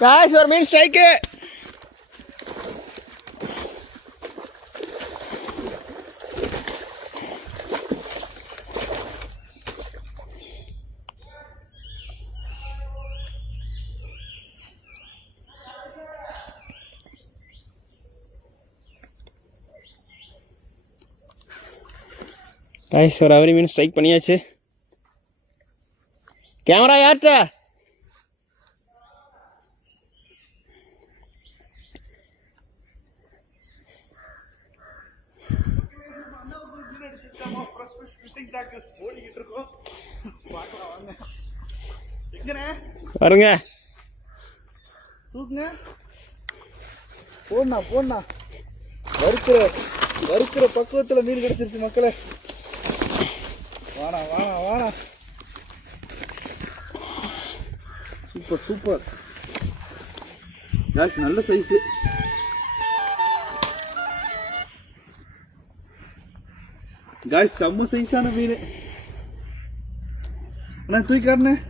Guys ஒரு மீன் strike. Guys ஒரு அவரி மீன் strike பண்ணியாச்சு. கேமரா யார்கிட்ட? பாருங்க தூக்குங்க. போடணா வறுக்கிற பக்குவத்தில் மீன் கிடைச்சிருச்சு மக்களே. வாணா சூப்பர் காய்ஸ், நல்ல சைஸு. காய்ஸ் செம்ம சைஸான மீன். அண்ணா தூக்கி காட்டுனேன்.